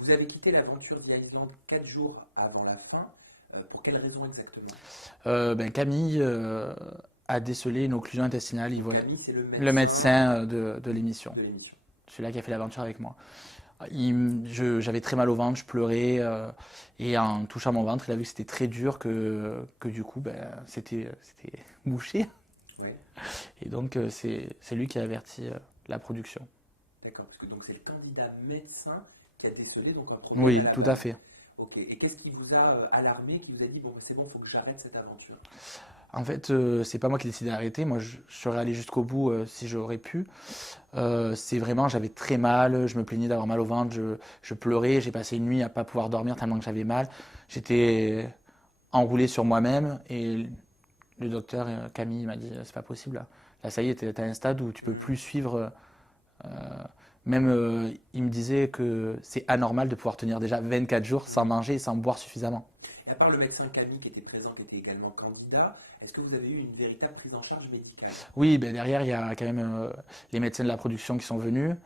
Vous avez quitté l'aventure The Island 4 jours avant la fin. Pour quelle raison exactement? Camille a décelé une occlusion intestinale. Camille, c'est le Le médecin médecin de l'émission, de l'émission. celui-là qui a fait l'aventure avec moi. J'avais très mal au ventre, je pleurais, et en touchant mon ventre, il a vu que c'était très dur, que du coup, c'était bouché. Ouais, Et donc, c'est lui qui a averti la production. d'accord. Parce que donc c'est le candidat médecin qui a décelé donc un problème à Oui, la tout à valve. fait. Ok. Et qu'est-ce qui vous a alarmé, qui vous a dit bon, bah, c'est bon, il faut que j'arrête cette aventure? En fait, c'est pas moi qui ai décidé d'arrêter. Moi, je serais allé jusqu'au bout si j'aurais pu. C'est vraiment, j'avais très mal, je me plaignais d'avoir mal au ventre, je pleurais, j'ai passé une nuit à pas pouvoir dormir tellement que j'avais mal. J'étais enroulé sur moi-même et le docteur Camille m'a dit c'est pas possible là. Là, ça y est, t'es à un stade où tu peux Mhm. plus suivre. euh, Même il me disait que c'est anormal de pouvoir tenir déjà 24 jours sans manger et sans boire suffisamment. Et à part le médecin Camille qui était présent, qui était également candidat, est-ce que vous avez eu une véritable prise en charge médicale? Oui, ben derrière, il y a quand même les médecins de la production qui sont venus.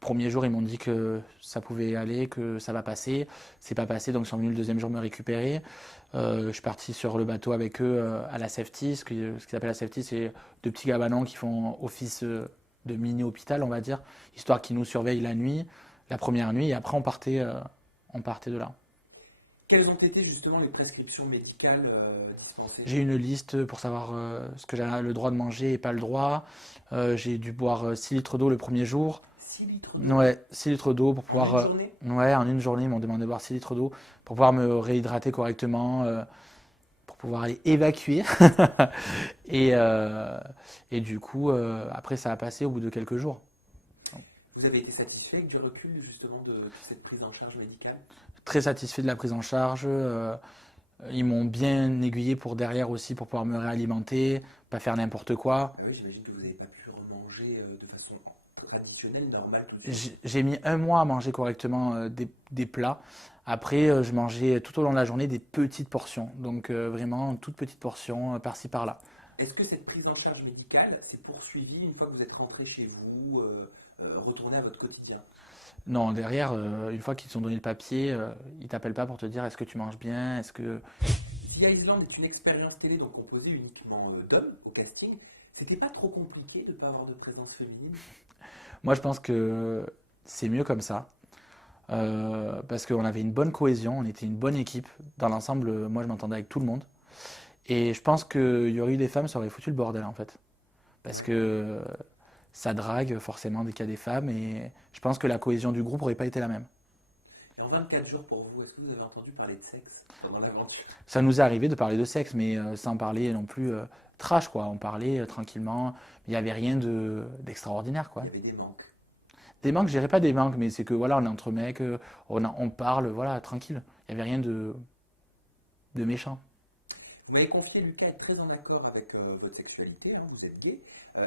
Premier jour, ils m'ont dit que ça pouvait aller, que ça va passer. C'est pas passé, donc ils sont venus le deuxième jour me récupérer. Je suis parti sur le bateau avec eux à la Safety. Ce qu'ils appellent la Safety, c'est deux petits cabanons qui font office de mini-hôpital, on va dire, histoire qu'ils nous surveillent la nuit, la première nuit, et après on partait de là. Quelles ont été justement les prescriptions médicales dispensées? J'ai une liste pour savoir ce que j'ai le droit de manger et pas le droit. J'ai dû boire 6 litres d'eau le premier jour. 6 litres d'eau Ouais, 6 litres d'eau pour en pouvoir. une journée? Ouais, en une journée, ils m'ont demandé de boire 6 litres d'eau pour pouvoir me réhydrater correctement, pour pouvoir aller évacuer. et, euh, et du coup, après, ça a passé au bout de quelques jours. Vous avez été satisfait avec du recul justement de cette prise en charge médicale? Très satisfait de la prise en charge. Ils m'ont bien aiguillé pour derrière aussi pour pouvoir me réalimenter, pas faire n'importe quoi. Ah oui, j'imagine que vous n'avez pas pu remanger de façon traditionnelle, normale tout de suite. J'ai mis un mois à manger correctement des plats. Après, je mangeais tout au long de la journée des petites portions. Donc vraiment, toutes petites portions par-ci par-là. Est-ce que cette prise en charge médicale s'est poursuivie une fois que vous êtes rentré chez vous, retourné à votre quotidien? Non, derrière, une fois qu'ils t'ont donné le papier, ils t'appellent pas pour te dire est-ce que tu manges bien, est-ce que... The Island est une expérience télé donc composée uniquement d'hommes au casting. C'était pas trop compliqué de ne pas avoir de présence féminine? Moi, je pense que c'est mieux comme ça. Parce qu'on avait une bonne cohésion, on était une bonne équipe. Dans l'ensemble, moi, je m'entendais avec tout le monde. Et je pense qu'il y aurait eu des femmes, ça aurait foutu le bordel, en fait. Parce Ouais. que ça drague forcément dès qu'il y a des femmes. Et je pense que la cohésion du groupe n'aurait pas été la même. Et en 24 jours pour vous, est-ce que vous avez entendu parler de sexe pendant l'aventure? Ça nous est arrivé de parler de sexe, mais sans parler non plus trash, quoi. On parlait tranquillement. Il n'y avait rien d'extraordinaire, Il quoi. y avait des manques. Des manques, je dirais pas des manques, mais c'est que voilà, on est entre mecs, on parle, voilà, tranquille. Il n'y avait rien de méchant. Vous m'avez confié, Lucas, être très en accord avec votre sexualité, hein, vous êtes gay.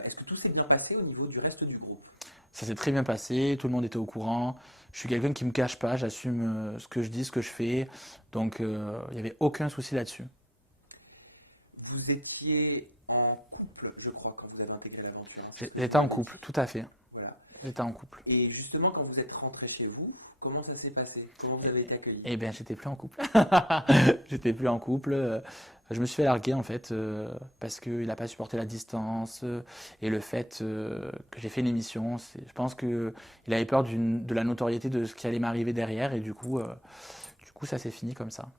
Est-ce que tout s'est bien passé au niveau du reste du groupe? Ça s'est très bien passé, tout le monde était au courant. Je suis quelqu'un qui me cache pas, j'assume ce que je dis, ce que je fais. Donc il n'y avait aucun souci là-dessus. Vous étiez en couple, je crois, quand vous avez intégré l'aventure, hein, si je ne dis J'étais pas de en couple, bêtises. tout à fait. Voilà. J'étais en couple. Et justement, quand vous êtes rentré chez vous, comment ça s'est passé? Comment vous avez été accueilli? Eh bien, j'étais plus en couple. J'étais plus en couple. Je me suis fait larguer en fait parce qu'il n'a pas supporté la distance et le fait que j'ai fait une émission. Je pense qu'il avait peur de la notoriété de ce qui allait m'arriver derrière et du coup ça s'est fini comme ça.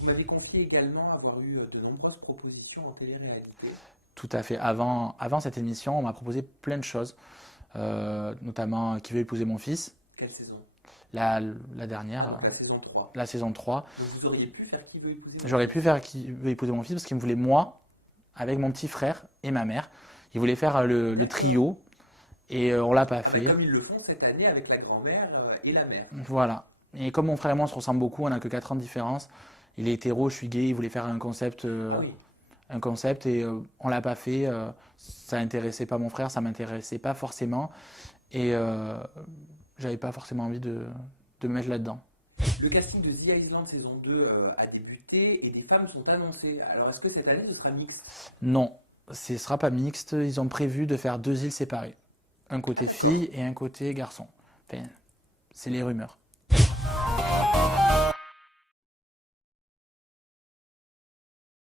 Vous m'avez confié également avoir eu de nombreuses propositions en télé-réalité. Tout à fait. Avant cette émission, on m'a proposé plein de choses, notamment Qui veut épouser mon fils, Quelle saison? la Ah, dernière, donc la saison 3. la saison 3. Donc vous auriez pu faire Qui veut épouser mon J'aurais pu fils? faire Qui veut épouser mon fils parce qu'il me voulait moi, avec mon petit frère et ma mère. Il voulait faire le D'accord. trio et on l'a pas Ah bah fait. comme ils le font cette année avec la grand-mère et la mère. Voilà. Et comme mon frère et moi on se ressemble beaucoup, on a que 4 ans de différence. Il est hétéro, je suis gay, il voulait faire Ah oui. un concept et on l'a pas fait. Ça intéressait pas mon frère, ça m'intéressait pas forcément et j'avais pas forcément envie de me mettre là-dedans. Le casting de The Island saison 2 a débuté et des femmes sont annoncées. Alors est-ce que cette année ce sera mixte? Non, ce sera pas mixte. Ils ont prévu de faire deux îles séparées, un côté Ah d'accord. fille et un côté garçon. Enfin, c'est les rumeurs.